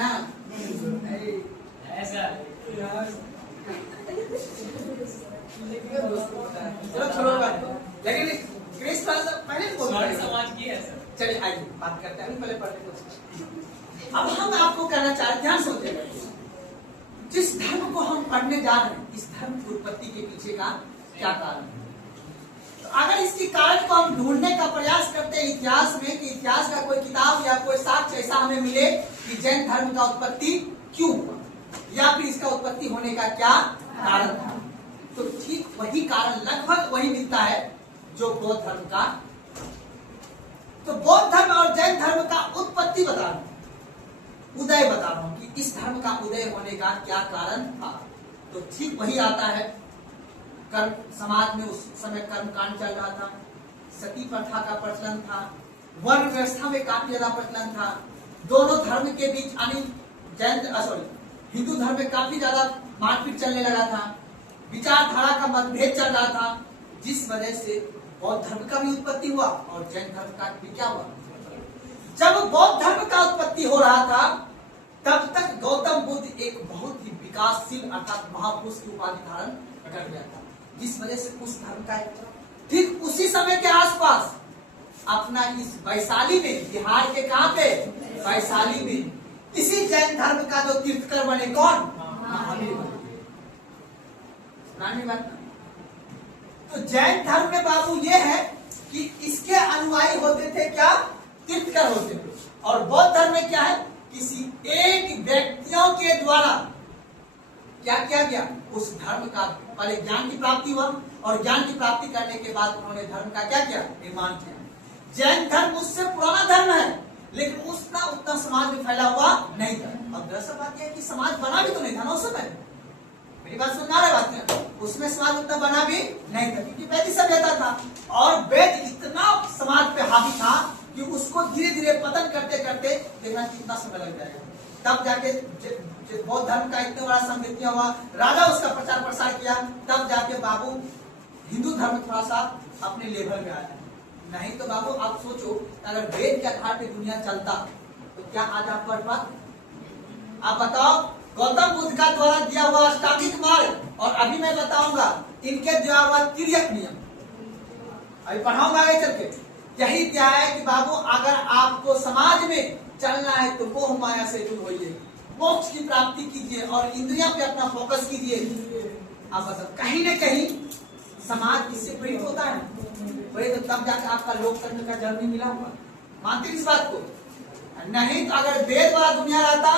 ना ऐसा चलो छोड़ो बात। लेकिन क्रिस पहले हमारे समाज की है सर। चलिए आइए बात करते हैं, पहले पढ़ने को। अब हम आपको कहना चाहते हैं, ध्यान सुनिएगा, जिस धर्म को हम पढ़ने जा रहे हैं, इस धर्म की उत्पत्ति के पीछे का क्या कारण है। तो अगर इसकी कारण को हम ढूंढने का प्रयास करते हैं इतिहास में, कि इतिहास का कोई किताब या कोई साक्ष्य ऐसा हमें मिले कि जैन धर्म का उत्पत्ति क्यों हुआ या फिर इसका उत्पत्ति होने का क्या कारण था, तो ठीक वही कारण लगभग वही मिलता है जो बौद्ध धर्म का। तो बौद्ध धर्म और जैन धर्म का उत्पत्ति बता रहा हूं, उदय बता रहा हूं कि इस धर्म का उदय होने का क्या कारण था। तो ठीक वही आता है, कर्म समाज में उस समय कर्मकांड चल रहा था, सती प्रथा का प्रचलन था, वर्ण व्यवस्था में काफी ज्यादा प्रचलन था, दोनों धर्म के बीच हिंदू धर्म में काफी ज्यादा मारपीट चलने लगा था, विचारधारा का मतभेद चल रहा था, जिस वजह से बौद्ध धर्म का भी उत्पत्ति हुआ और जैन धर्म का भी क्या हुआ। जब बौद्ध धर्म का उत्पत्ति हो रहा था तब तक गौतम बुद्ध एक बहुत ही विकासशील अर्थात महापुरुष की उपाधि धारण कर गया था, जिस वजह से उस धर्म का ठीक उसी समय के आसपास अपना इस वैशाली में, बिहार के कहां पे, वैशाली में, इसी जैन धर्म का जो तीर्थकर बने कौन, महावीर बने। तो जैन धर्म में बाबू ये है कि इसके अनुयायी होते थे क्या, तीर्थकर होते थे। और बौद्ध धर्म में क्या है, किसी एक व्यक्तियों के द्वारा क्या किया गया, उस धर्म का पहले ज्ञान की प्राप्ति हुआ और ज्ञान की प्राप्ति करने के बाद उन्होंने धर्म का क्या किया, निर्माण किया। जैन धर्म उससे पुराना धर्म है लेकिन उतना समाज में फैला हुआ नहीं था। अब दरअसल बात यह है कि समाज बना भी तो नहीं था ना उस समय, मेरी बात सुनना रहे बात है, उसमें समाज उतना बना भी नहीं था क्योंकि वैदिक सभ्यता था और वेद इतना समाज पे हावी था कि उसको धीरे धीरे पतन करते करते देखना कितना समय लग जाएगा। तब जाके बौद्ध धर्म का इतना बड़ा समृद्धि हुआ, राजा उसका प्रचार प्रसार किया, तब जाके बाबू हिंदू धर्म थोड़ा सा अपने लेवल में आया। नहीं तो बाबू आप सोचो, अगर वेद के आधार पे दुनिया चलता तो क्या आज आप बढ़ पाते। आप बताओ, गौतम बुद्ध का द्वारा दिया हुआ अष्टांगिक मार्ग और अभी मैं बताऊंगा इनके दिया हुआ तिर्यक नियम, अभी पढ़ाऊंगा आगे चल के, यही क्या है कि बाबू अगर आपको समाज में चलना है तो मोह माया से दूर होइए, मोक्ष की प्राप्ति कीजिए और इंद्रियों पे अपना फोकस कीजिए। आप बताओ, कहीं न कहीं समाज इससे प्रेरित होता है, प्रेरित तब जाकर आपका लोकतंत्र का जन्म मिला हुआ। मानते इस बात को? नहीं तो अगर वेद वाला दुनिया रहता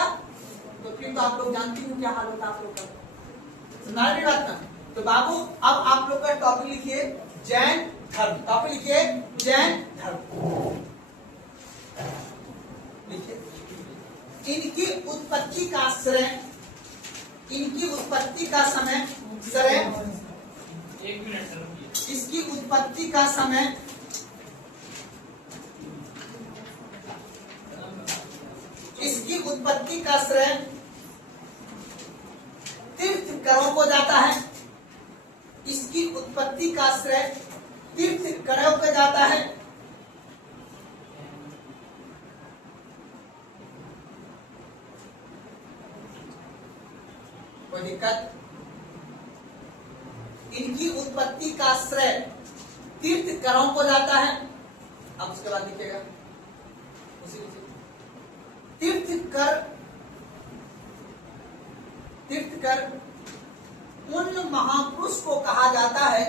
तो फिर तो आप लोग जानती हो क्या हाल होता आप लोग का, सुना रही बात ना। तो बाबू अब आप लोग का टॉपिक लिखिए जैन धर्म, टॉपिक लिखिए जैन धर्म लिखिए। इनकी उत्पत्ति का श्रेय, इनकी उत्पत्ति का समय, श्रेय 1 मिनट सर, इसकी उत्पत्ति का समय, इसकी उत्पत्ति का श्रेय तीर्थकरों को जाता है, इसकी उत्पत्ति का श्रेय तीर्थकरों को जाता है। कोई दिक्कत? इनकी उत्पत्ति का श्रेय तीर्थकरों को जाता है। अब उसके बाद लिखिएगा तीर्थकर उन महापुरुष को कहा जाता है,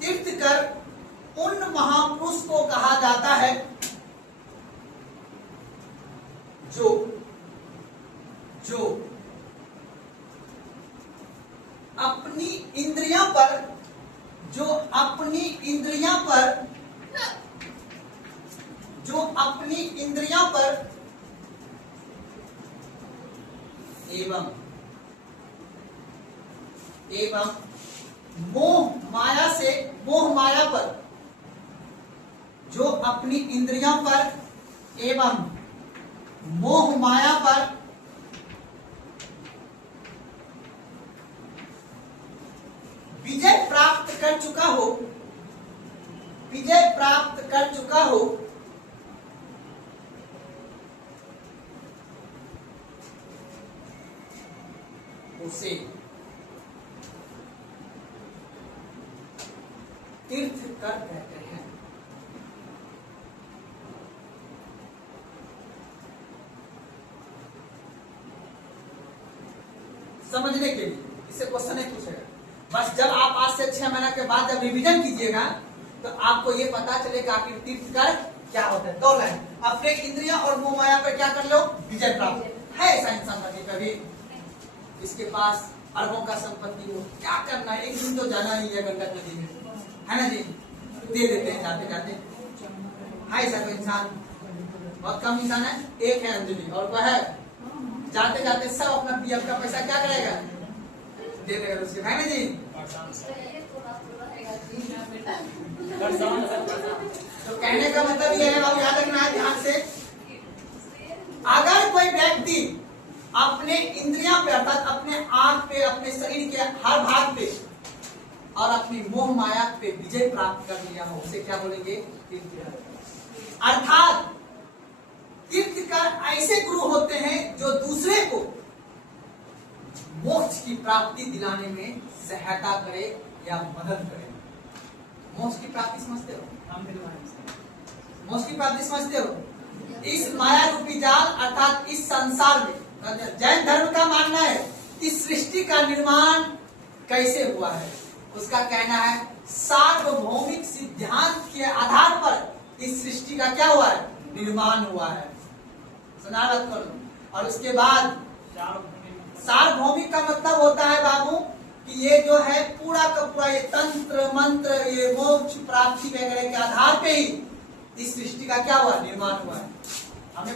तीर्थकर उन महापुरुष को कहा जाता है जो अपनी इंद्रियों पर, जो अपनी इंद्रियों पर एवं मोह माया पर, जो अपनी इंद्रियों पर एवं मोह माया पर विजय प्राप्त कर चुका हो, विजय प्राप्त कर चुका हो उसे तीर्थकर कहते हैं। समझने के लिए इससे क्वेश्चन नहीं पूछेगा, बस जब आप आज से 6 महीना के बाद जब रिवीजन कीजिएगा तो आपको ये पता चलेगा आखिर तीर्थकर क्या होता है। 2 लाइन, अपने इंद्रिया और मोह माया पर क्या कर लो, विजय प्राप्त है। ऐसा इंसान का कभी इसके पास अरबों का संपत्ति हो, क्या करना है, एक दिन तो जाना ही है गंगा नदी में, है ना जी, दे देते हैं जाते जाते। है ऐसा कोई इंसान? बहुत कम इंसान है। एक है अंजलि, और वह है जाते जाते सब अपना पीएफ का पैसा क्या करेगा, दे देगा उसके, है ना जी। तो कहने का मतलब ये है, आप याद रखना है ध्यान से, अगर कोई व्यक्ति अपने इंद्रियां पे अर्थात अपने आंख पे, अपने शरीर के हर भाग पे और अपनी मोह माया पे विजय प्राप्त कर लिया हो, उसे क्या बोलेंगे, तीर्थकर। अर्थात तीर्थकर ऐसे गुरु होते हैं जो दूसरे को मोक्ष की प्राप्ति दिलाने में सहायता करे या मदद करे। मोक्ष की प्राप्ति समझते हो? मोक्ष की प्राप्ति समझते हो? इस माया रूपी जाल अर्थात इस संसार में जैन धर्म का मानना है इस सृष्टि का निर्माण कैसे हुआ है। उसका कहना है सार्वभौमिक सिद्धांत के आधार पर इस सृष्टि का क्या हुआ है, निर्माण हुआ है। सुनावत करो। और उसके बाद सार्वभौमिक का मतलब होता है बाबू कि ये जो है पूरा का पूरा ये तंत्र मंत्र, ये मोक्ष प्राप्ति वगैरह के आधार पे ही इस सृष्टि का क्या हुआ, निर्माण हुआ है। हमें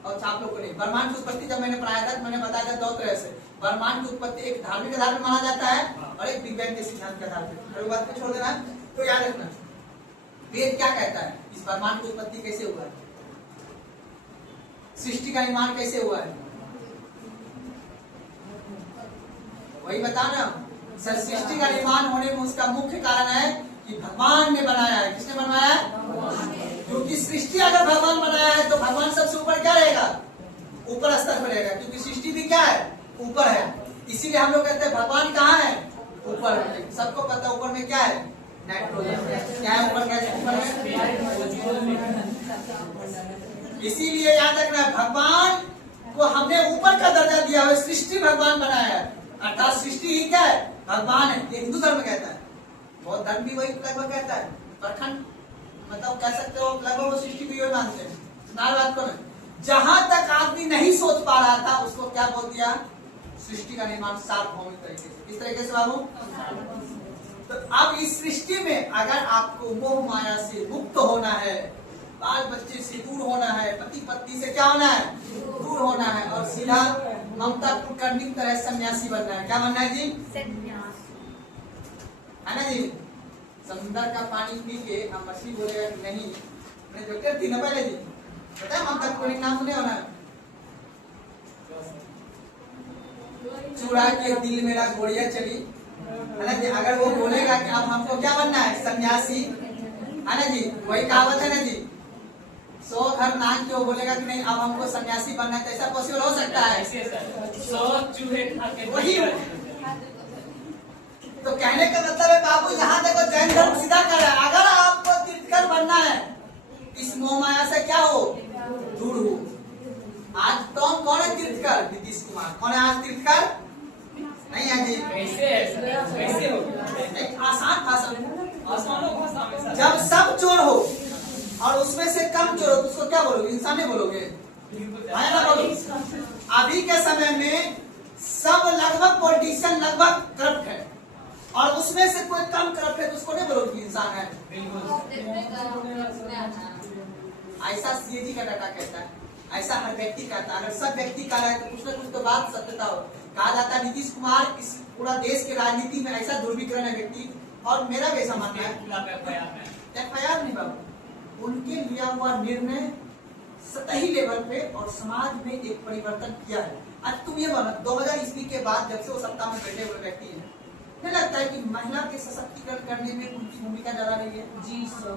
और आप लोग को नहीं, ब्रह्मांड की उत्पत्ति जब मैंने पढ़ाया था, मैंने बताया था 2 तरह से। ब्रह्मांड की उत्पत्ति एक धार्मिक आधार पर माना जाता है और एक बिग बैंग के सिद्धांत के आधार पर। बात को छोड़ देना, तो याद रखना वेद क्या कहता है, इस ब्रह्मांड की उत्पत्ति कैसे हुआ है, सृष्टि का निर्माण कैसे हुआ है, वही बताना। सृष्टि का निर्माण होने में उसका मुख्य कारण है कि भगवान ने बनाया है। किसने बनाया है? क्योंकि सृष्टि अगर भगवान बनाया है तो भगवान सबसे ऊपर क्या रहेगा, ऊपर स्तर पर रहेगा, क्योंकि सृष्टि भी क्या है, ऊपर है। इसीलिए हम लोग कहते हैं भगवान कहाँ है, ऊपर है। सबको पता है ऊपर में क्या है, नाइट्रोजन। क्या है ऊपर, कैसे ऊपर में? इसीलिए याद रखना भगवान को हमने ऊपर का दर्जा दिया है, सृष्टि भगवान बनाया है, अर्थात सृष्टि ही क्या है, भगवान है। ये हिंदू धर्म कहता है, बौद्ध धर्म भी वही लगभग कहता है, प्रखंड मतलब कह सकते हो लगभग वो सृष्टि भी वही मानते हैं। बात को जहां तक आदमी नहीं सोच पा रहा था उसको क्या बोल दिया, सृष्टि का निर्माण सार्वभौमिक तरीके से। किस तरीके से बाबू? तो अब इस सृष्टि में अगर आपको मोह माया से मुक्त होना है, बाल बच्चे से दूर होना है, पति पत्नी से क्या होना है, दूर होना है, और सीधा ममता कुलकर्णी की तरह सन्यासी बनना है। क्या बनना है जी? है ना जी। समुद्र का पानी पी के हम मछली बोलेगा कि नहीं, मैंने जो कर थी ना पहले जी, पता है ममता कुलकर्णी नाम सुने हो ना? चूड़ा के दिल मेरा घोड़िया चली, है ना जी। अगर वो बोलेगा कि अब हमको क्या बनना है, सन्यासी, है ना जी, वही कहावत है ना जी। 100 घर नाक के वो बोलेगा कि नहीं अब हमको सन्यासी बनना है, तो ऐसा पॉसिबल हो सकता है? 100 चूहे खा के वही। तो कहने का मतलब है बाबू यहाँ देखो जैन धर्म सीधा कर रहा है, अगर आपको तीर्थकर बनना है इस मोह माया से क्या हो, दूर हो। आज तो कौन है तीर्थकर? नीतीश कुमार। कौन है आज तीर्थकर? नहीं है जी। कैसे हो? एक आसान भाषा, जब जब सब चोर हो और उसमें से कम चोर हो तो उसको क्या बोलोगे, इंसान नहीं बोलोगे, है ना बोलो। अभी के समय में सब लगभग पॉलिटिशियन लगभग करप्ट है और उसमें से कोई कम करप्ट है तो उसको नहीं बोलोगे इंसान है। ऐसा सीएजी का डाटा कहता है, ऐसा हर व्यक्ति कहता है। अगर सब व्यक्ति कह रहा है तो कुछ ना कुछ तो बात सत्यता हो। कहा जाता है नीतीश कुमार इस पूरा देश की राजनीति में ऐसा ध्रुवीकरण है व्यक्ति, और मेरा भी ऐसा मानना है FIR नहीं बाबू, उनके लिया हुआ निर्णय सतही लेवल पे और समाज में एक परिवर्तन किया है। आज तुम ये बोलो 2000 ईस्वी के बाद जब से वो सत्ता में बैठे हुए व्यक्ति हैं, नहीं लगता है कि महिला के सशक्तिकरण करने में उनकी भूमिका ज्यादा रही है? जी सर।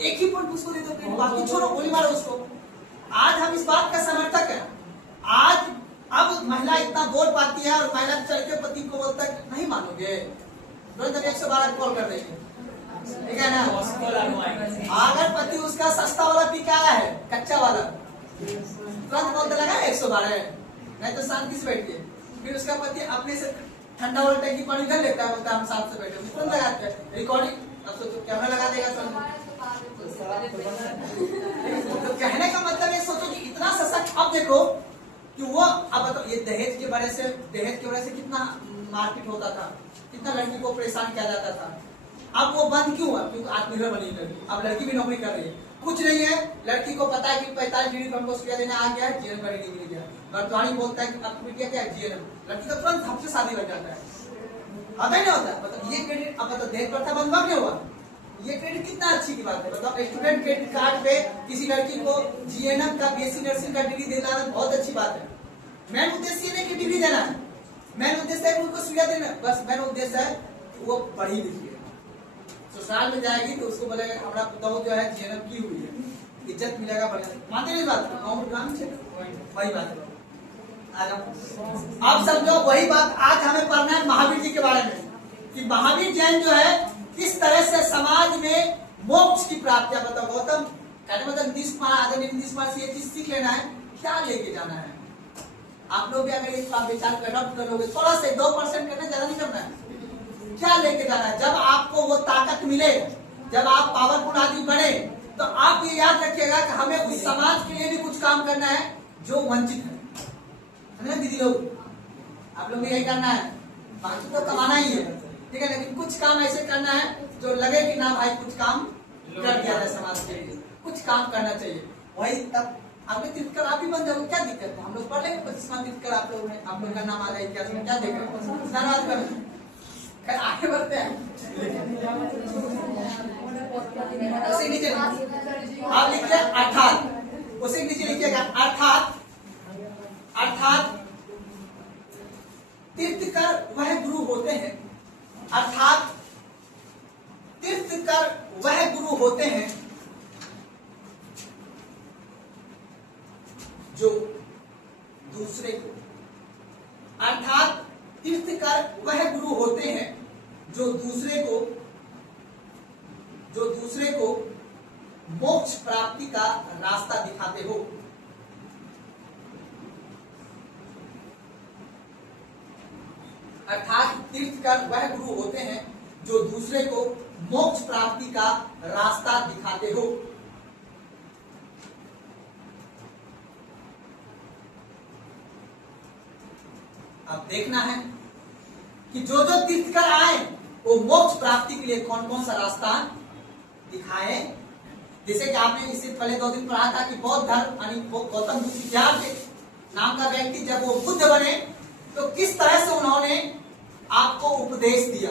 एक ही पॉइंट उसको दे दो, बाकी छोड़ो, गोली मारो उसको। आज हम इस बात का समर्थक है। आज अब महिला इतना बोल पाती है और महिला चढ़ के पति को बोलता है नहीं मानोगे, तुरंत 112 कॉल कर देंगे, ठीक है ना। अगर पति उसका सस्ता वाला पी के आया है, कच्चा वाला, तुरंत बोलते लगा 112, नहीं तो शांति से बैठिए। फिर उसका पति अपने से ठंडा वाला टैंकी पानी भर लेता है, बोलता है हम साथ से बैठे, तुरंत लगाते हैं रिकॉर्डिंग। अब सोचो कैमरा लगा देगा तो कहने का मतलब ये सोचो कि इतना सशक्त। अब देखो कि वो, अब बताओ ये दहेज की वजह से कितना मारपीट होता था, कितना लड़की को परेशान किया जाता था। अब वो बंद क्यों हुआ? क्योंकि आत्मनिर्भर बनी लड़की। अब लड़की भी नौकरी कर रही है, कुछ नहीं है, लड़की को पता है कि 45 डिग्री पर हमको सुविधा देना आ गया है, जीएनएम का डिग्री मिल गया, वर्तवानी बोलता है कि अब क्या जीएनएम, लड़की का तुरंत हमसे शादी लग जाता है। आता ही नहीं होता, मतलब ये क्रेडिट। अब बताओ दहेज प्रथा बंद क्यों हुआ? ये क्रेडिट कितना अच्छी की बात है। बताओ स्टूडेंट क्रेडिट कार्ड पे किसी लड़की को जीएनएम का, बीएससी नर्सिंग का डिग्री देना बहुत अच्छी बात है। मेन उद्देश्य ये नहीं कि डिग्री देना है, मेन उद्देश्य है उनको सुविधा देना, बस मेन उद्देश्य है वो पढ़ी लिखी है, ससुराल में जाएगी तो उसको बोलेगा हमारा पुतौ जो है जीएनएम की हुई है, इज्जत मिलेगा, बढ़िया। मानते नहीं बात? वही बात है। आप समझो वही बात आज हमें पढ़ना है महावीर जी के बारे में, कि महावीर जैन जो है किस तरह से समाज में मोक्ष की प्राप्ति। बताओ गौतम कहने मतलब नीतीश कुमार से ये चीज सीख लेना है, क्या लेके जाना है। आप लोग भी अगर इस बात विचार करोगे, थोड़ा से 2% करना, ज्यादा नहीं करना है, क्या लेके जाना है। जब आपको वो ताकत मिले, जब आप पावरफुल आदमी बने, तो आप ये याद रखिएगा कि हमें उस समाज के लिए भी कुछ काम करना है जो वंचित है। दीदी लोग, आप लोग यही करना है, बाकी तो कमाना ही है, ठीक है, लेकिन कुछ काम ऐसे करना है जो लगे कि ना भाई कुछ काम कर दिया है समाज के लिए, कुछ काम करना चाहिए। वही तब आपने तीर्थकर आप ही बन जाओगे, क्या दिक्कत है। हम लोग पढ़ लेंगे 25वां तीर्थकर, आप लोग का नाम आ जाए, क्या देखें, धन्यवाद करें। आगे बढ़ते हैं, उसी नीचे आप लिखिए अर्थात, उसी नीचे लिखिएगा अर्थात। अर्थात तीर्थकर वह गुरु होते हैं, अर्थात तीर्थकर वह गुरु होते हैं जो दूसरे को, अर्थात तीर्थकर वह गुरु होते हैं जो दूसरे को मोक्ष प्राप्ति का रास्ता दिखाते हो। अर्थात तीर्थकर वह गुरु होते हैं जो दूसरे को मोक्ष प्राप्ति का रास्ता दिखाते हो। अब देखना है कि जो तीर्थकर आए वो मोक्ष प्राप्ति के लिए कौन कौन सा रास्ता दिखाए। जैसे कि आपने इससे पहले 2 दिन पढ़ा था कि बौद्ध धर्म यानी गौतम बुद्ध सिद्धार्थ नाम का व्यक्ति जब वो बुद्ध बने तो किस तरह से उन्होंने आपको उपदेश दिया,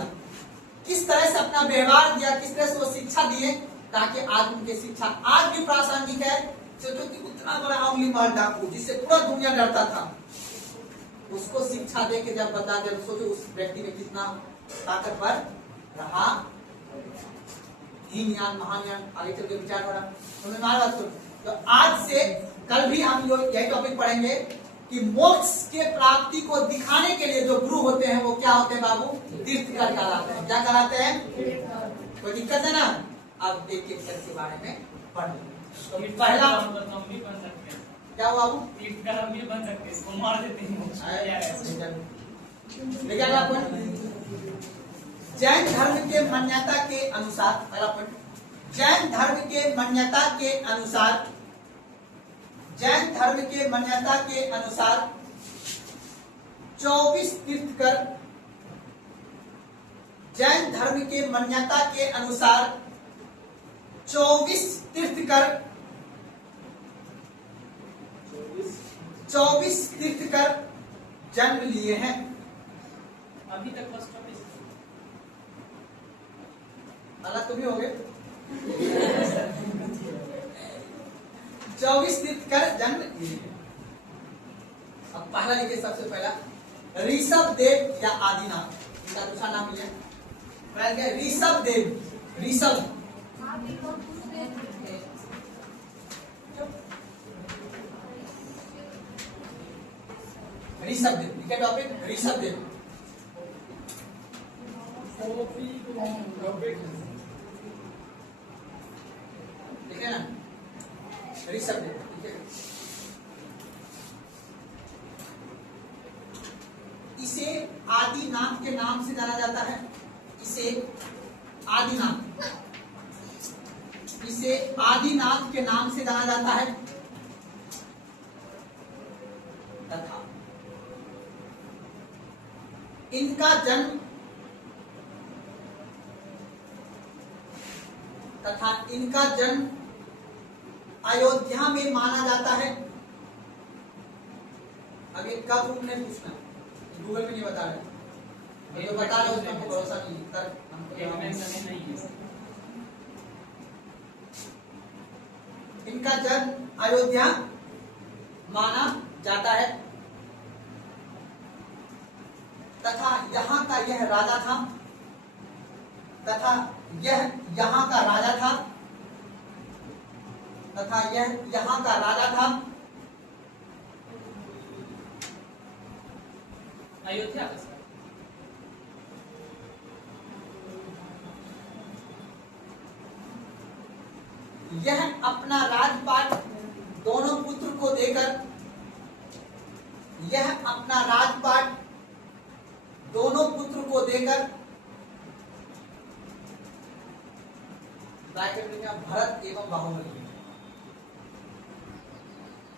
किस तरह से अपना व्यवहार दिया, किस तरह से वो शिक्षा दिए, ताकि आज उनकी शिक्षा आज भी प्रासंगिक है। सोचो कि उतना बड़ा उंगली मार डाकू जिससे पूरा दुनिया डरता था, उसको शिक्षा दे के जब बता दे, सोचो उस व्यक्ति में कितना ताकतवर रहा। हीनयान महानयान आगे चल के विचार हो रहा। तो आज से कल भी हम लोग यही टॉपिक पढ़ेंगे कि मोक्ष के प्राप्ति को दिखाने के लिए जो गुरु होते हैं वो क्या होते हैं बाबू? तीर्थकर कहलाते हैं। क्या कहलाते हैं? कोई दिक्कत है ना? अब एक एक के बारे में पढ़ लेंगे। तो पहला हम भी बन सकते हैं। क्या हुआ बाबू? तीर्थकर हम भी बन सकते हैं, इसको मार देते हैं। जैन धर्म के मान्यता के अनुसार, पहला पॉइंट, जैन धर्म के मान्यता के अनुसार, जैन धर्म के मान्यता के अनुसार 24 तीर्थकर, जैन धर्म के मान्यता के अनुसार 24 तीर्थकर, 24 तीर्थकर जन्म लिए हैं। अभी तक बस 24 अलग तो भी हो गए। 24 तीर्थकर जन्म लिए। अब पहला लिखिए, सबसे पहला ऋषभ देव या आदिनाथ, इसका दूसरा नाम लिया पहले ऋषभ देव। ऋषभ ऋषभदेव, ठीक है टॉपिक ऋषभदेव, ठीक है ना, ऋषभदेव, ठीक है। इसे आदिनाथ के नाम से जाना जाता है, इसे आदिनाथ, इसे आदिनाथ के नाम से जाना जाता है तथा इनका जन्म अयोध्या में माना जाता है। अब ये कब रूप में पूछना, गूगल पे नहीं बता रहे, जो बता रहे उसका हमको भरोसा नहीं है, तर्क हमको समय नहीं है। इनका जन्म अयोध्या माना जाता है तथा यहाँ का यह राजा था, तथा यह यहाँ का राजा था, तथा यह यहाँ का राजा था। अयोध्या का सर, यह अपना राजपाट दोनों पुत्र को देकर, यह अपना राजपाट दोनों पुत्र को देकर, ब्रैकेट में भरत एवं बाहुबली,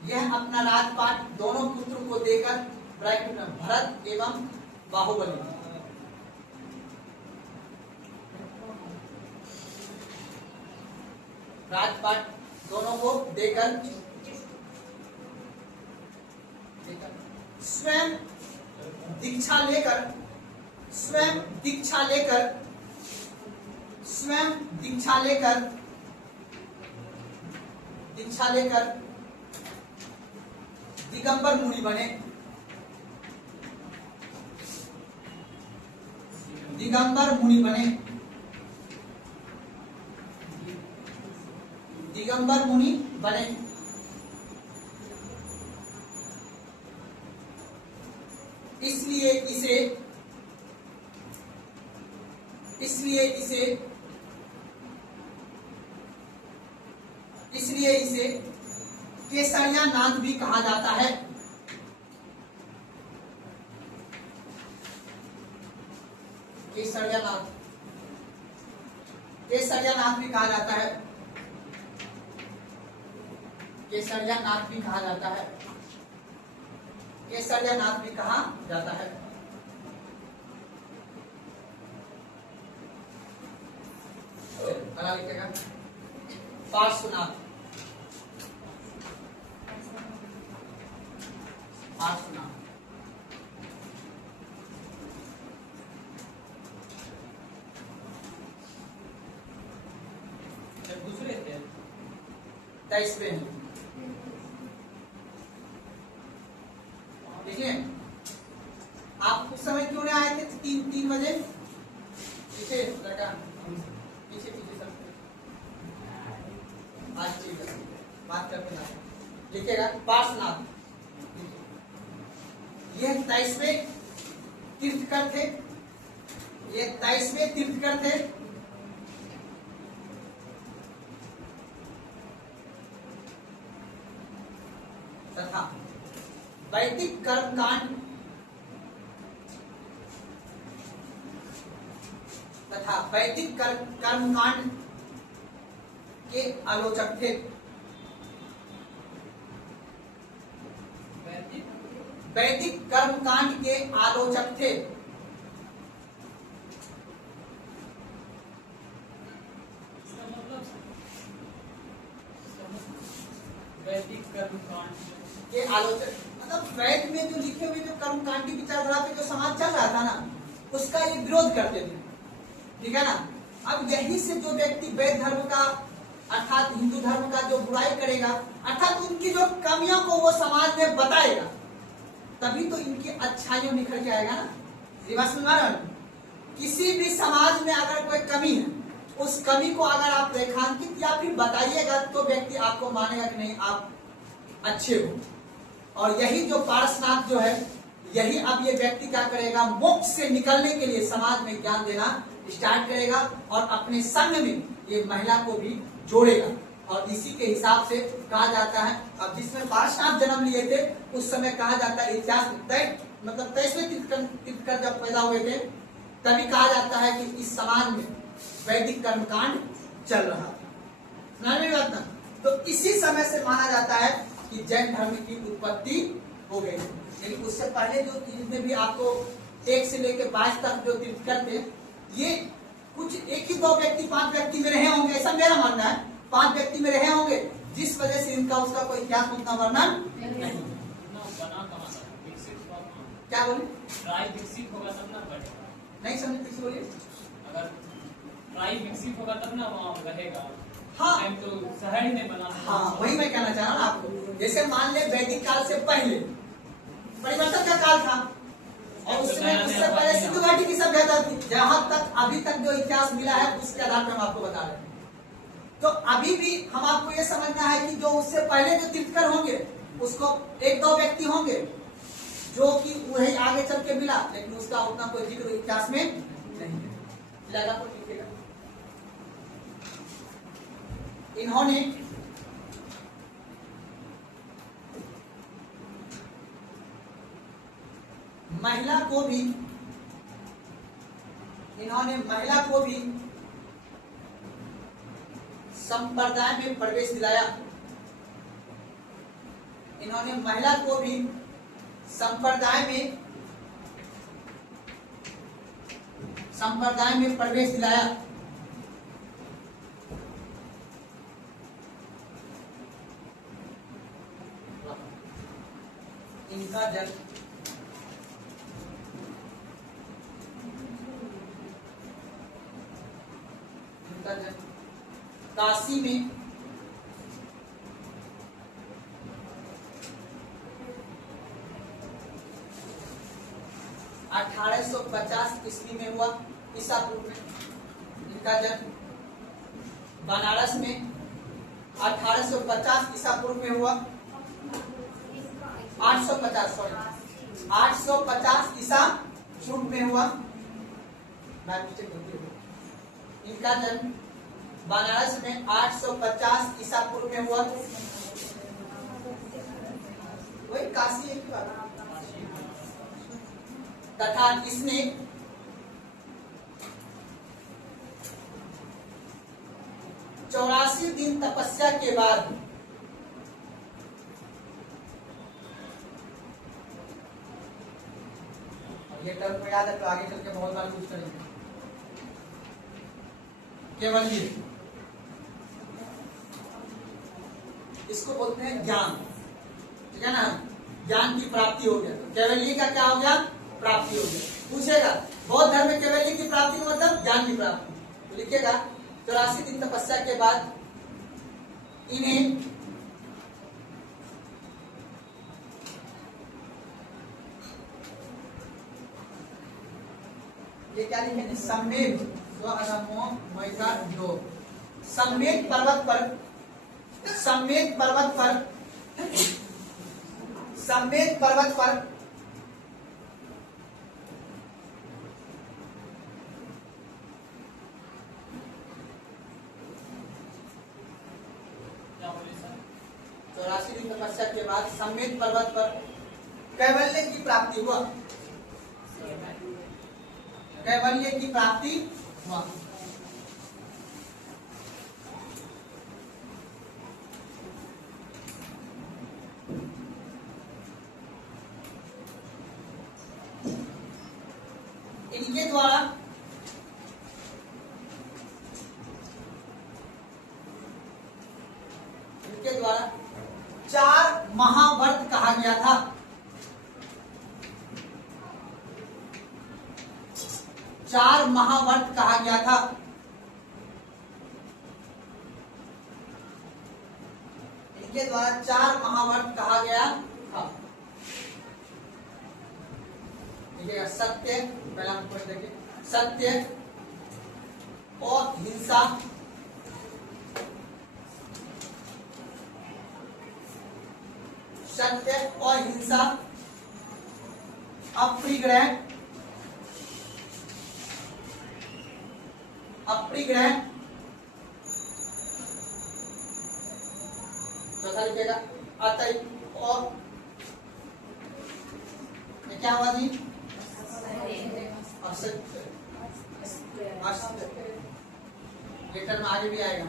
यह अपना राजपाट दोनों पुत्र को देकर, ब्रैकेट में भरत एवं बाहुबली, राजपाट दोनों को देकर स्वयं दीक्षा लेकर, स्वयं दीक्षा लेकर, स्वयं दीक्षा लेकर, दीक्षा लेकर दिगंबर मुनि बने, दिगंबर मुनि बने, दिगंबर मुनि बने। इसलिए इसे, इसलिए इसे, इसलिए इसे केसरिया नाथ भी कहा जाता है। केसरिया नाथ, केसरिया नाथ भी कहा जाता है, केसरिया नाथ भी कहा जाता है, केसरिया नाथ भी कहा जाता है। अगला लिखेगा पार्श्वनाथ, पार्श्वनाथ, दूसरे थे 23वें, देखिए आप उस समय क्यों नहीं आए थे? 3 बजे पीछे लड़का, पीछे पीछे सब आज ठीक है, बात करते हैं। लिखिएगा पार्श्वनाथ, यह 23वें तीर्थकर थे, ये 23वें तीर्थकर थे। तथा वैदिक कर्मकांड, तथा वैदिक कर्मकांड के आलोचक थे। वैदिक कर्मकांड के आलोचक थे। वैदिक कर्मकांड के आलोचक मतलब वैद में जो लिखे हुए जो कर्मकांड की विचारधारा पे जो समाज चल रहा था ना, उसका ये विरोध करते थे, ठीक है ना। अब यही से जो व्यक्ति वैद धर्म का अर्थात हिंदू धर्म का जो बुराई करेगा, अर्थात उनकी जो कमियों को वो समाज में बताएगा, तभी तो इनकी अच्छाइयों निखर के आएगा ना। ये बात सुन रहे हो? किसी भी समाज में अगर कोई कमी है, उस कमी को अगर आप रेखांकित या फिर बताइएगा तो व्यक्ति आपको मानेगा कि नहीं आप अच्छे हो। और यही जो पार्श्वनाथ जो है, यही अब ये व्यक्ति क्या करेगा, मोक्ष से निकलने के लिए समाज में ज्ञान देना स्टार्ट करेगा और अपने संघ में ये महिला को भी जोड़ेगा। और इसी के हिसाब से कहा जाता है, अब जिसमें पार्श्वनाथ जन्म लिए थे उस समय कहा जाता है इतिहास मतलब 23वें तीर्थंकर जब पैदा हुए थे तभी कहा जाता है कि इस समाज में वैदिक कर्मकांड चल रहा था। समझ में बात ना? तो इसी समय से माना जाता है कि जैन धर्म की उत्पत्ति हो गई। लेकिन उससे पहले जो जिसमें भी आपको 1 से लेकर 22 तक जो तीर्थंकर थे, ये कुछ 1 ही 2 व्यक्ति 5 व्यक्ति में रहे होंगे, ऐसा मेरा मानना है। 5 व्यक्ति में रहे होंगे, जिस वजह से इनका उसका कोई इतिहास उतना वर्णन नहीं। क्या बोले? ट्राई विकसित होगा तब ना बढ़ेगा। नहीं समझे, किसी बोलिए। अगर ट्राई विकसित होगा तब ना वहाँ रहेगा। हाँ तो शहर ही नहीं बना। हाँ, वही मैं कहना चाह रहा हूँ आपको। जैसे मान ले वैदिक काल से पहले परिवर्तन का काल था और उससे पहले सिंधु घाटी की सभ्यता थी। जहां तक अभी तक जो इतिहास मिला है उसके आधार पर हम आपको बता रहे हैं। तो अभी भी हम आपको ये समझना है कि जो उससे पहले जो तीर्थंकर होंगे उसको 1-2 व्यक्ति होंगे जो कि वही आगे चल के मिला, लेकिन उसका उतना कोई जिक्र इतिहास में नहीं है। लगा तो लिखिएगा। इन्होंने महिला को भी संप्रदाय में प्रवेश दिलाया। इन्होंने महिला को भी संप्रदाय में प्रवेश दिलाया। इनका जन्म काशी में 1850 ईस्वी में हुआ, ईसा पूर्व में। इनका जन्म बनारस में 1850 ईसा पूर्व में हुआ। 850 ईसा पूर्व में हुआ। इनका जन्म बनारस में 850 ईसा पूर्व में हुआ। वही काशी एक बात। तथा इसने चौरासी दिन तपस्या के बाद ये टर्म को याद है तो आगे चल के बहुत बार यूज करेंगे। केवल ये इसको बोलते हैं ज्ञान, ठीक है ना? ज्ञान की प्राप्ति हो गया। तो केवल्य का क्या हो गया? प्राप्ति हो गया। पूछेगा बौद्ध धर्म में केवल्य की प्राप्ति का मतलब ज्ञान की प्राप्ति। तो लिखिएगा 84 दिन तपस्या के बाद इन्हें ये क्या लिखेंगे? सम्मेद सम्मेद पर्वत पर चौरासी दिन तपस्या के बाद सम्मेद पर्वत पर कैवल्य की प्राप्ति हुआ। कैवल्य की प्राप्ति हुआ। इनके द्वारा 4 महाव्रत कहा गया था। 4 महाव्रत कहा गया था। इनके द्वारा 4 महाव्रत कहा गया था। देखिएगा, सत्य, पहला हम देखिए, सत्य और हिंसा, सत्य और हिंसा, अपरिग्रहण, अपरिग्रहण, चौथा लिखिएगा अतएव और ये क्या हुआ जी? असत्य, असत्य, ये टर्म आगे भी आएगा।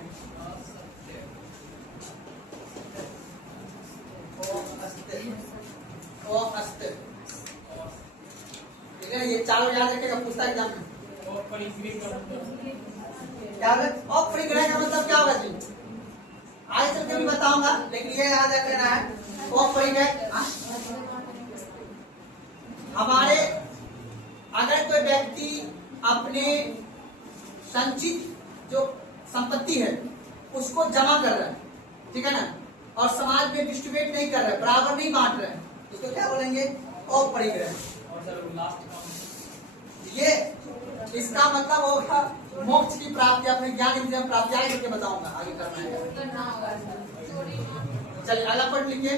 अस्त्य, ठीक है, ये चारों याद रखेगा पूछता एग्जाम में। क्या अपरिग्रह का मतलब क्या होगा जी? आगे चल के भी बताऊंगा, लेकिन ये याद रख लेना है। अपरिग्रह हमारे, अगर कोई व्यक्ति अपने संचित जो संपत्ति है उसको जमा कर रहा है, ठीक है ना, और समाज में डिस्ट्रीब्यूट नहीं कर रहा है, बराबर नहीं बांट रहा है, इसको क्या बोलेंगे? अपरिग्रह। ये इसका मतलब होगा मोक्ष की प्राप्ति, अपने ज्ञान इंद्रिय प्राप्ति। आगे करके बताऊंगा, आगे करना है। चलिए अगला पॉइंट लिखिए,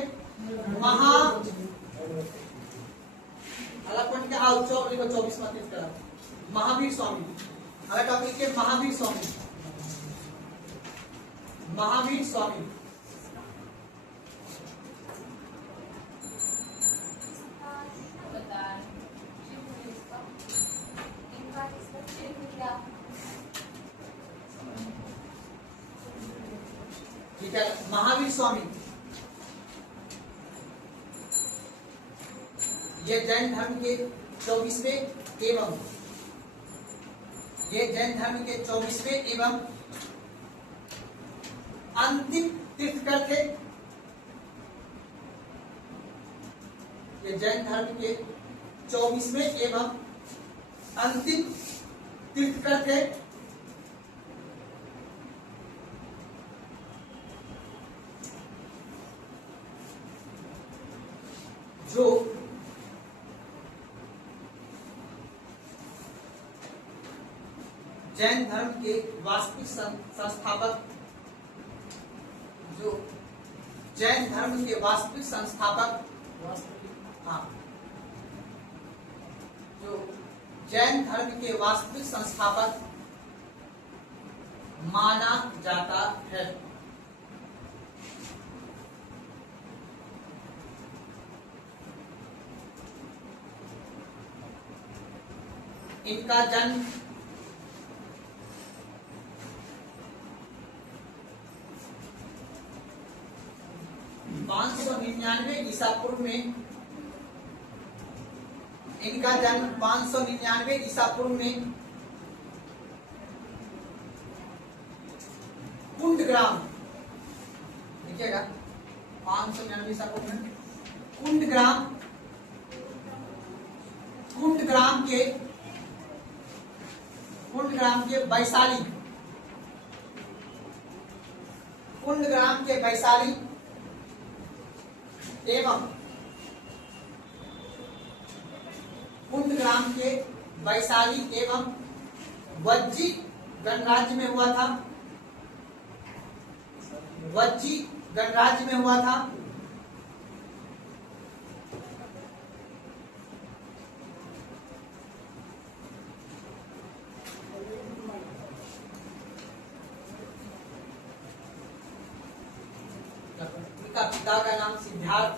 अगला पॉइंट क्या? 24 मत करा, महावीर स्वामी। अगला टॉपिक लिखिए महावीर स्वामी, महावीर स्वामी। ठीक है, महावीर स्वामी ये जैन धर्म के 24वें एवं ये जैन धर्म के 24वें एवं अंतिम तीर्थकर थे। ये जैन धर्म के 24वें एवं अंतिम तीर्थकर थे। जो जैन धर्म के वास्तविक संस्थापक, जो जैन धर्म के वास्तविक संस्थापक, हाँ, जो जैन धर्म के वास्तविक संस्थापक माना जाता है। इनका जन्म ईसा पूर्व में, इनका जन्म 599 ईसा पूर्व में कुंडग्राम, देखिएगा 599 ईसा पूर्व में कुंडग्राम के वैशाली, कुंडग्राम के वैशाली एवं कुंडग्राम के वैशाली एवं वज्जी गणराज्य में हुआ था। वज्जी गणराज्य में हुआ था। इनका पिता का नाम सिद्धार्थ,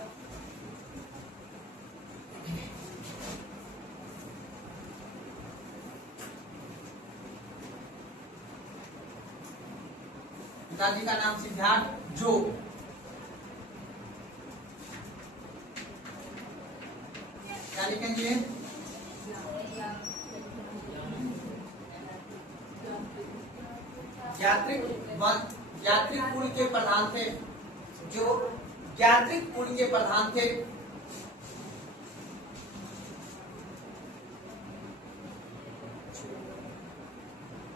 पिताजी का नाम सिद्धार्थ, जो क्या लिखेंगे? ज्ञात्रिक कुल के प्रधान थे, जो ज्ञात्रिक कुल के प्रधान थे।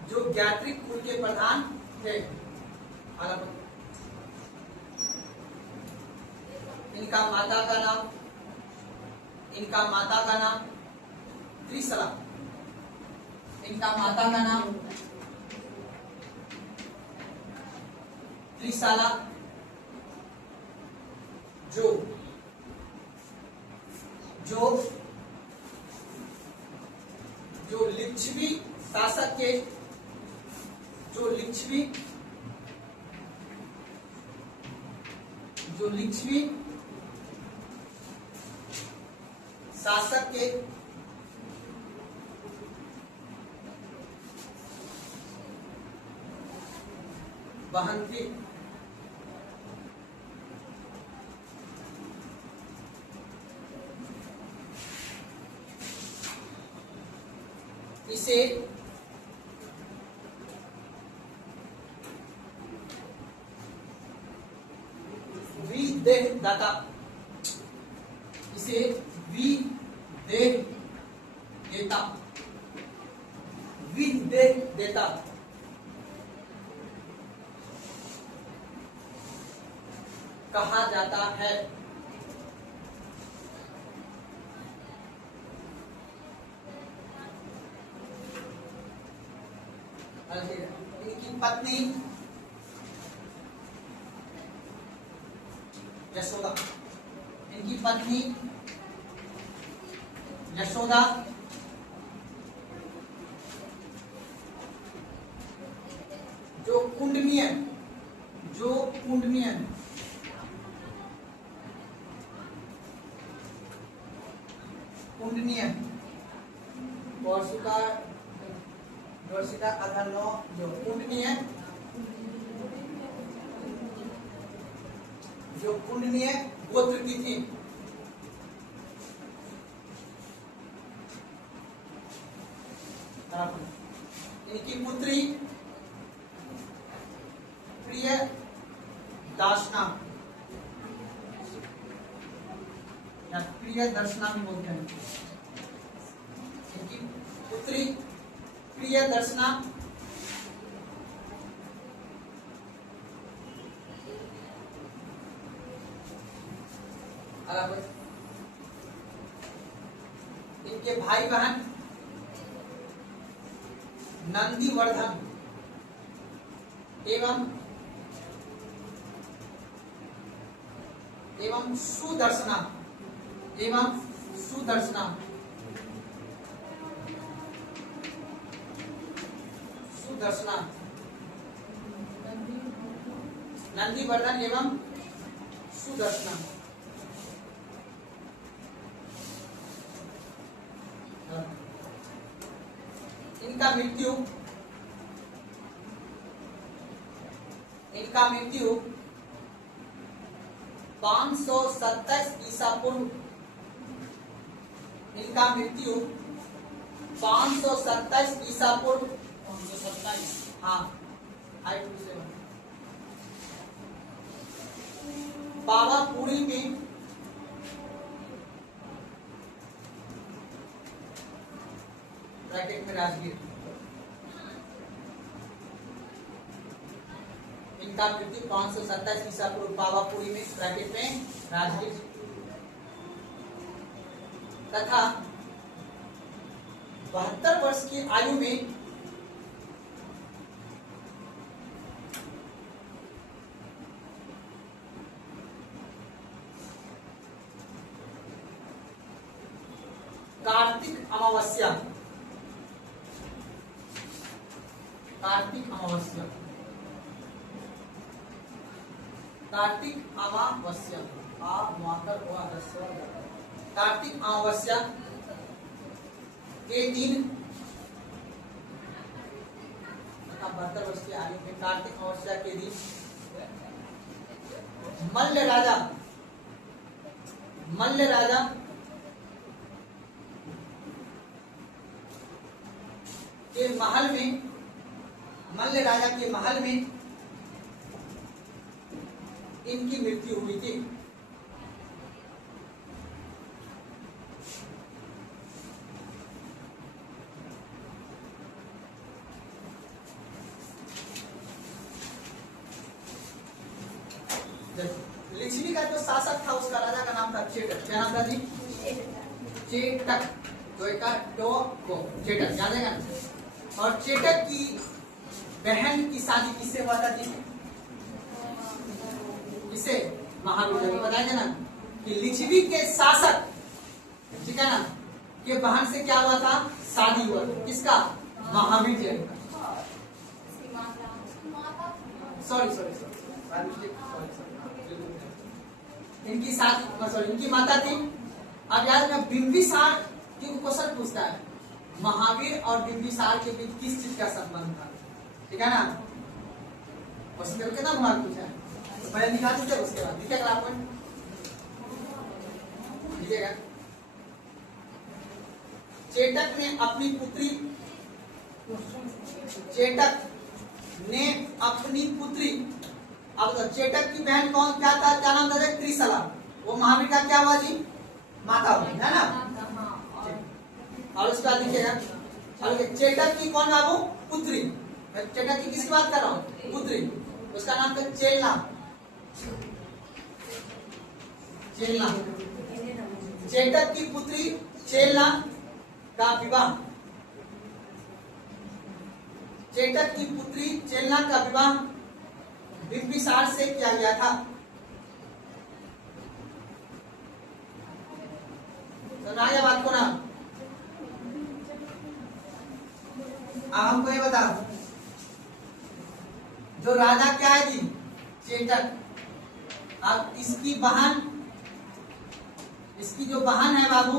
जो ज्ञात्रिक कुल के प्रधान थे। इनका माता का नाम त्रिशला, इनका माता का नाम त्रिशला, जो जो लिच्छवी शासक के जो लिच्छवी शासक के बहनती इसे विदेहदाता, इसे विदेहदेता कहा जाता है। इनकी पत्नी यशोदा, इनकी पत्नी यशोदा जो कुंडनियन वर्षिका आधार 9 जो कुंडनीय गोत्र की थी। इनकी पुत्री प्रियदर्शना या प्रियदर्शना भी बोलते हैं। इनकी पुत्री प्रियदर्शना इनके भाई बहन नंदीवर्धन एवं सुदर्शना नंदीवर्धन एवं सुदर्शना। इनका मृत्यु 527 ईसा पूर्व, इनका मृत्यु 527 ईसा पूर्व 527 हाँ 527 पावापुरी में ब्रैकेट में राजगीर। इनका मृत्यु 527 ईसा पूर्व पावापुरी में ब्रैकेट में राजगीर तथा 72 वर्ष की आयु में कार्तिक अमावस्या कार्तिक अमावस्या कार्तिक अमावस्या के दिन 72 वर्ष की आयु में कार्तिक अमावस्या के दिन मल्ल राजा के महल में मल्ल राजा के महल में इनकी मृत्यु हुई थी। लिच्छवी का जो शासक था उसका राजा का नाम था चेटक। क्या नाम था जी? चेटक। चेटक जानेगा ना। और चेटक की बहन की शादी किससे हुआ था जी? किसे? महावीर। बताएंगे ना कि लिच्छवी के शासक, ठीक है ना, के बहन से क्या हुआ था, शादी हुआ था, किसका, महावीर जैन का। सॉरी इनकी इनकी माता थी। अब याद में बिंबिसार की क्वेश्चन पूछता है, महावीर और बिंबिसार के बीच किस चीज का संबंध था, ठीक है ना। क्वेश्चन देखो कितना घुमा पूछा है, तो पहले निकाल दीजिए, उसके बाद लिखिएगा आप लिखिएगा। चेटक ने अपनी पुत्री अब चेटक की बहन कौन क्या था, क्या नाम था, त्रिशला। वो महावीर का क्या हुआ जी, माता हुई, है ना। और उसके बाद लिखिएगा चेटक की कौन बाबू, पुत्री। चेटक की किसकी बात कर रहा हूँ, पुत्री। उसका नाम था चेलना। चेटक की पुत्री चेलना का विवाह, चेटक की पुत्री चेलना का विवाह बिंबिसार से किया गया था। सुना गया बात को ना। अब हमको ये बता, जो राजा क्या है जी, चेटक। अब इसकी बहन, इसकी जो बहन है बाबू,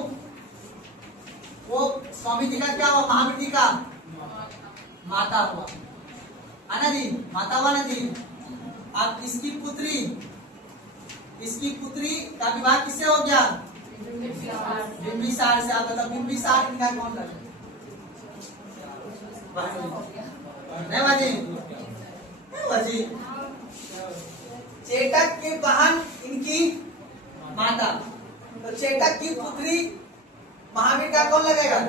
वो स्वामी जी का क्या हुआ, महावीर जी का माता हुआ, है ना जी, माता हुआ ना जी। अब इसकी पुत्री का विवाह किससे हो गया, बिंबिसार से। आप बताओ बिंबिसार इनका कौन था, नहीं बाजी। चेटक की बहन इनकी माता, तो चेटक की पुत्री महावीर का कौन लगेगा,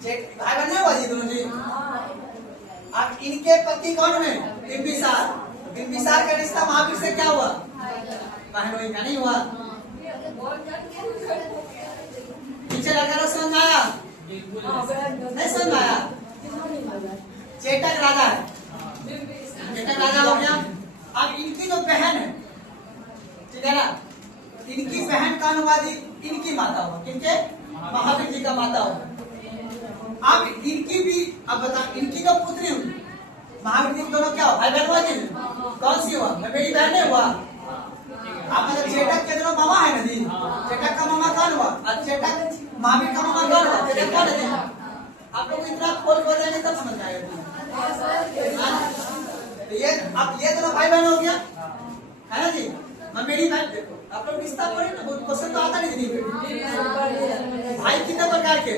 भाई बहन है बाजी दोनों जी। अब इनके पति कौन है, बिंबिसार। बिंबिसार का रिश्ता महावीर से क्या हुआ, बहन वही का नहीं हुआ। पीछे लड़का लोग समझ आया, नहीं समझ आया। चेटक राजा है, चेटक राजा हो गया। अब इनकी जो बहन है, ठीक है ना, इनकी बहन का अनुवादी इनकी माता हुआ, किनके, महावीर जी का माता हुआ। अब इनकी भी, अब बता, इनकी जो पुत्री हुई, महावीर जी दोनों क्या हो, भाई बहन हुआ जी, कौन सी हुआ, मेरी बहन नहीं हुआ। आप मतलब चेटक के दोनों मामा है ना जी, चेटक का मामा कौन हुआ, और चेटक महावीर का मामा कौन हुआ, चेटक कौन है जी। आप लोग इतना खोल बोलेंगे तब समझ आएगा। ये अब ये दोनों भाई बहन हो गया, है ना जी। मेरी बहन, देखो आप लोग रिश्ता पढ़े ना, क्वेश्चन तो आता नहीं जी। भाई कितने प्रकार के,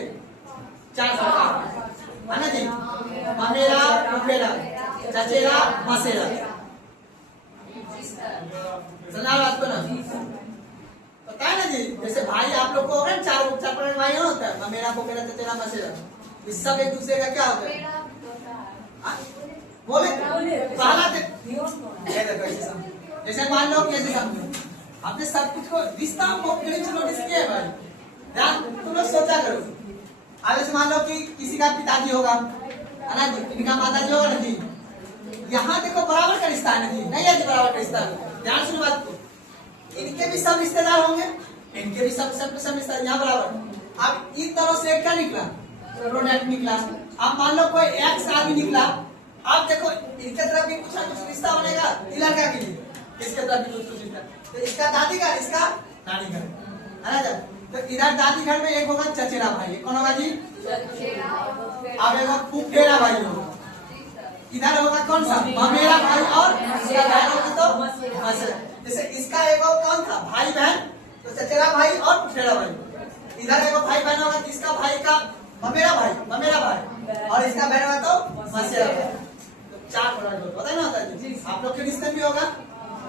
4 प्रकार, है ना जी। ममेरा, फुफेरा, चचेरा, मसेरा। सुना बात को ना, पता है ना जी। जैसे भाई आप लोग को हो गए 4 प्रकार के भाई होता है, ममेरा, फुफेरा, चचेरा, मसेरा। इस सब एक दूसरे का क्या होता है, बोले पहला जैसे मान लो कैसे समझो, आपने सब कुछ को रिश्ता को नोटिस किया है भाई, ध्यान तुम लोग सोचा करो। आगे से मान लो कि किसी का पिताजी होगा, है ना जी, इनका माताजी होगा ना जी। यहाँ देखो बराबर का रिश्ता है ना जी, नहीं है जी बराबर का रिश्ता। ध्यान सुनो बात को, इनके भी सब रिश्तेदार होंगे, इनके भी सब रिश्तेदार यहाँ बराबर। अब इन दोनों से क्या निकला, प्रोडक्ट निकला। अब मान लो कोई एक्स आदमी निकला, अब देखो इनके तरफ भी कुछ ना कुछ रिश्ता बनेगा, लड़का के लिए इसके तरफ भी कुछ रिश्ता। तो इसका दादी का, इसका नानी का, है ना जी। तो इधर दादी घर में एक होगा चचेरा भाई, कौन होगा जी, अब एक फुफेरा भाई होगा। इधर होगा कौन सा, ममेरा भाई, और इसका बहन होगी तो मसेरा। जैसे इसका एक कौन था, भाई बहन, तो चचेरा भाई और फुफेरा भाई। इधर एक भाई बहन होगा, इसका भाई का ममेरा भाई, और इसका बहन होगा तो मसेरा भाई। तो 4 प्रकार का होता है ना, होता है जी। आप लोग के रिश्ते भी होगा,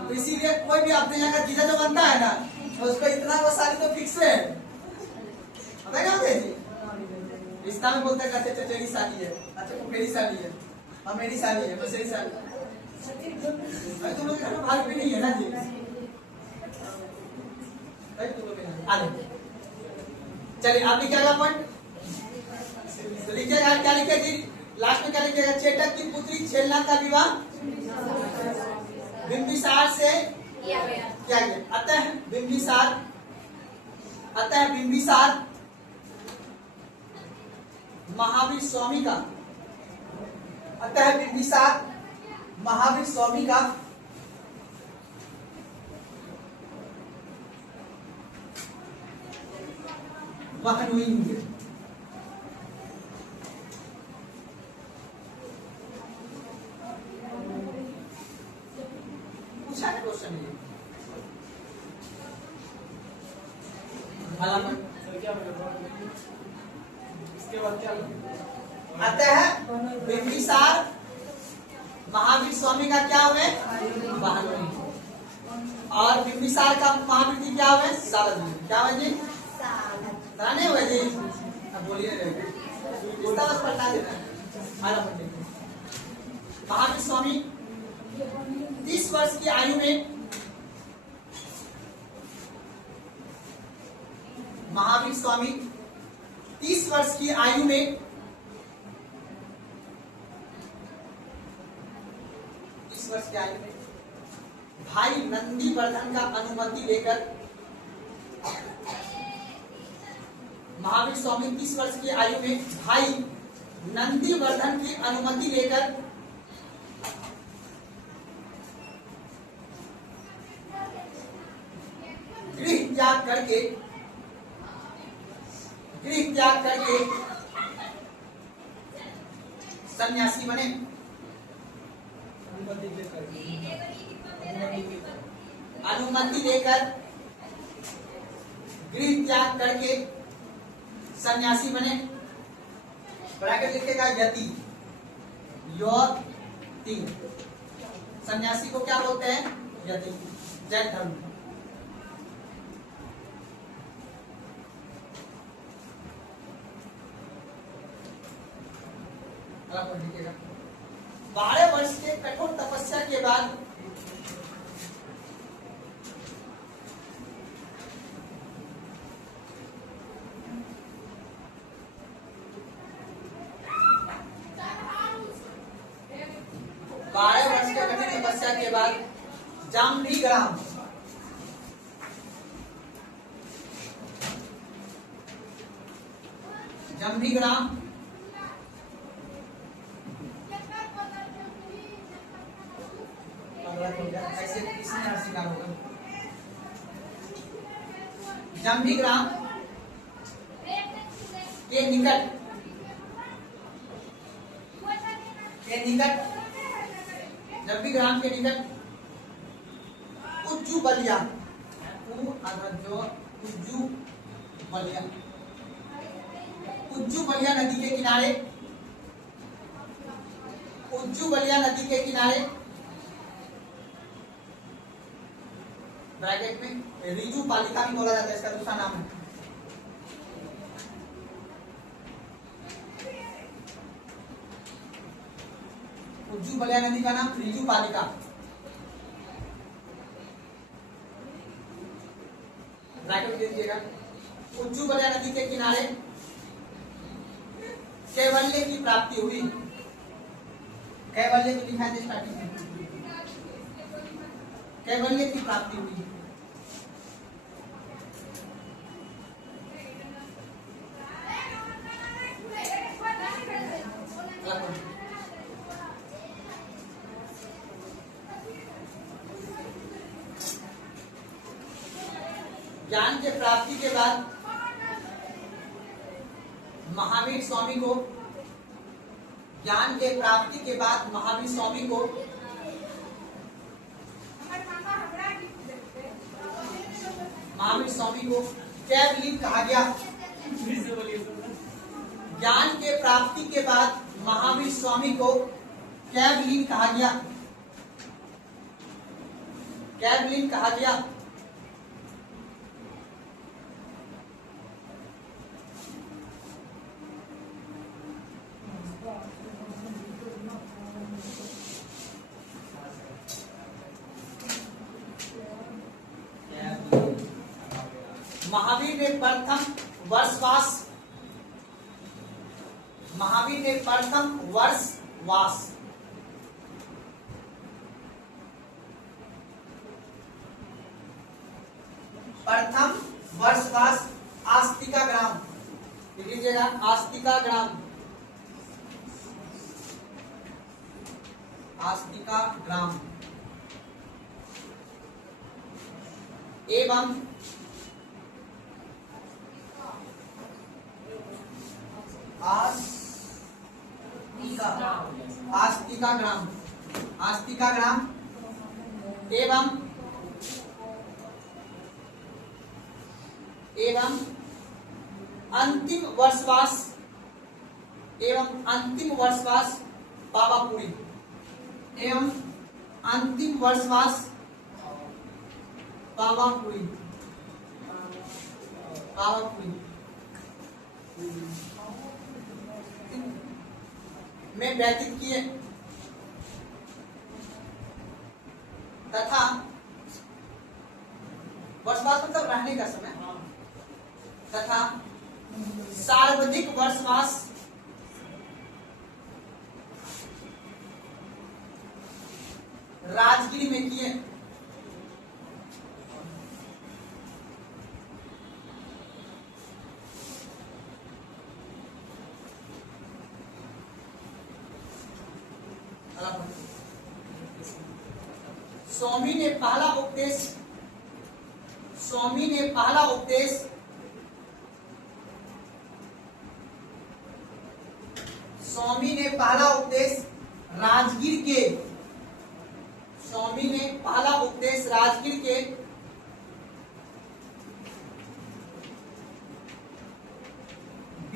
तो इसीलिए कोई भी अपने यहाँ का जीजा जो बनता है ना, तो उसको इतना वो सारी तो फिक्स है, पता क्या होता है जी। रिश्ता में बोलते हैं चचेरी साली है, अच्छा फुफेरी साली है, मेरी साली है, मसेरी साली। तुम लोग घर में भाग भी नहीं है ना जी, चलिए आप लिखिएगा पॉइंट, तो लिखिएगा क्या लिखे जी, लास्ट में क्या लिखिएगा, चेटक की पुत्री चेलना का विवाह बिंबिसार से किया गया। अतः बिंबिसार अतः बिंबिसार महावीर स्वामी का, अतः बिंबिसार महावीर स्वामी का महनुइंग। पूछा है क्वेश्चन ये सर क्या बोल? इसके बाद क्या बोल? अतः बिंबिसार महावीर स्वामी का क्या हुए महानुई, और बिंबिसार का महावीर जी क्या हुए सालद जी, क्या हुए जी राने हुए जी। अब बोलिए बस पढ़ना देना है। महावीर स्वामी 30 वर्ष की आयु में, महावीर स्वामी 30 वर्ष की आयु में भाई नंदीवर्धन का अनुमति लेकर, महावीर स्वामी 30 वर्ष की आयु में भाई नंदीवर्धन की अनुमति लेकर गृह त्याग करके सन्यासी बने। अनुमति लेकर गृह त्याग करके सन्यासी बने। ब्रैकेट लिखेगा यति, यति। सन्यासी को क्या बोलते हैं? यति। जैन धर्म। लिखेगा 12 वर्ष के कठोर तपस्या के बाद जाम्बीग्राम, जाम्बीग्राम ऐसे किसने शिकार होगा? जाम्बीग्राम के निकट जाम्बीग्राम के निकट उज्जू बलिया नदी के किनारे, उज्जू बलिया नदी के किनारे ब्रैकेट में रिजू पालिका भी बोला जाता है, इसका दूसरा नाम है। उज्जू बलिया नदी का नाम रिजू पालिका। ब्रैकेट दे दीजिएगा। उज्जू बलिया नदी के किनारे कैवल्य की प्राप्ति हुई। कैवल्य को लिखा है स्टार्टिंग में, कैवल्य की प्राप्ति हुई। ज्ञान के प्राप्ति के बाद महावीर स्वामी को, ज्ञान के प्राप्ति के बाद महावीर स्वामी को कैवलीन कहा गया। ज्ञान के प्राप्ति के बाद महावीर स्वामी को कैवलीन कहा गया। कैवलीन कहा गया। महावीर ने प्रथम वर्षवास, महावीर ने प्रथम वर्षवास आस्तिका ग्राम, लिख लीजिएगा आस्तिका ग्राम, आस्तिका ग्राम एवं आस्तिका ग्राम, आस्तिका ग्राम एवं अंतिम वर्षवास पावापुरी, एवं अंतिम वर्षवास पावापुरी में व्यतीत किए तथा वर्षवास मतलब रहने का समय, तथा सार्वधिक वर्षवास राजगिरी में किए। स्वामी ने पहला उपदेश राजगीर के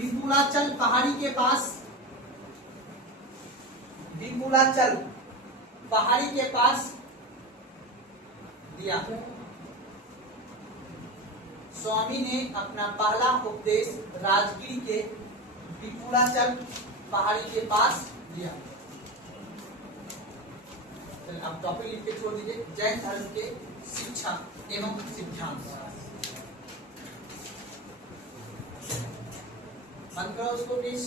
विपुलाचल पहाड़ी के पास दिया। स्वामी ने अपना पहला उपदेश राजगीर के विपुलाचल पहाड़ी के पास दिया। अब टॉपिक लिख के छोड़ दीजिए, जैन धर्म के शिक्षा एवं सिद्धांत। बंद करो उसको प्लीज।